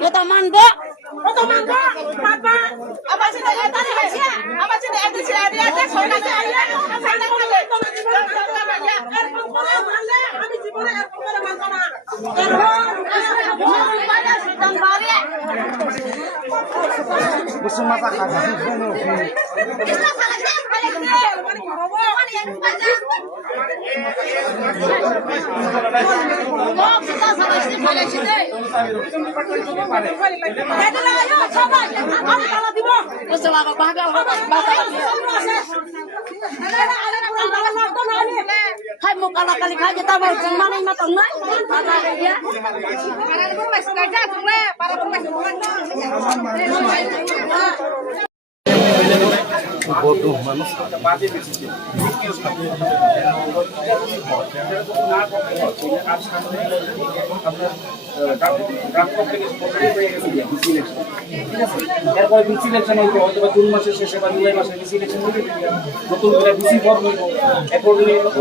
Kita mando. Hai mau kalah kali aja tahu mana yang matang nak? Mana dia? Para pemain kerja semua, para pemain bodoh মানুষ এরপরে BC election হইতো হয়তো June মাসের শেষে বা জুলাই মাসে বিসি ইলেকশন হইতে নতুন করে বিসি ফর্ম হইব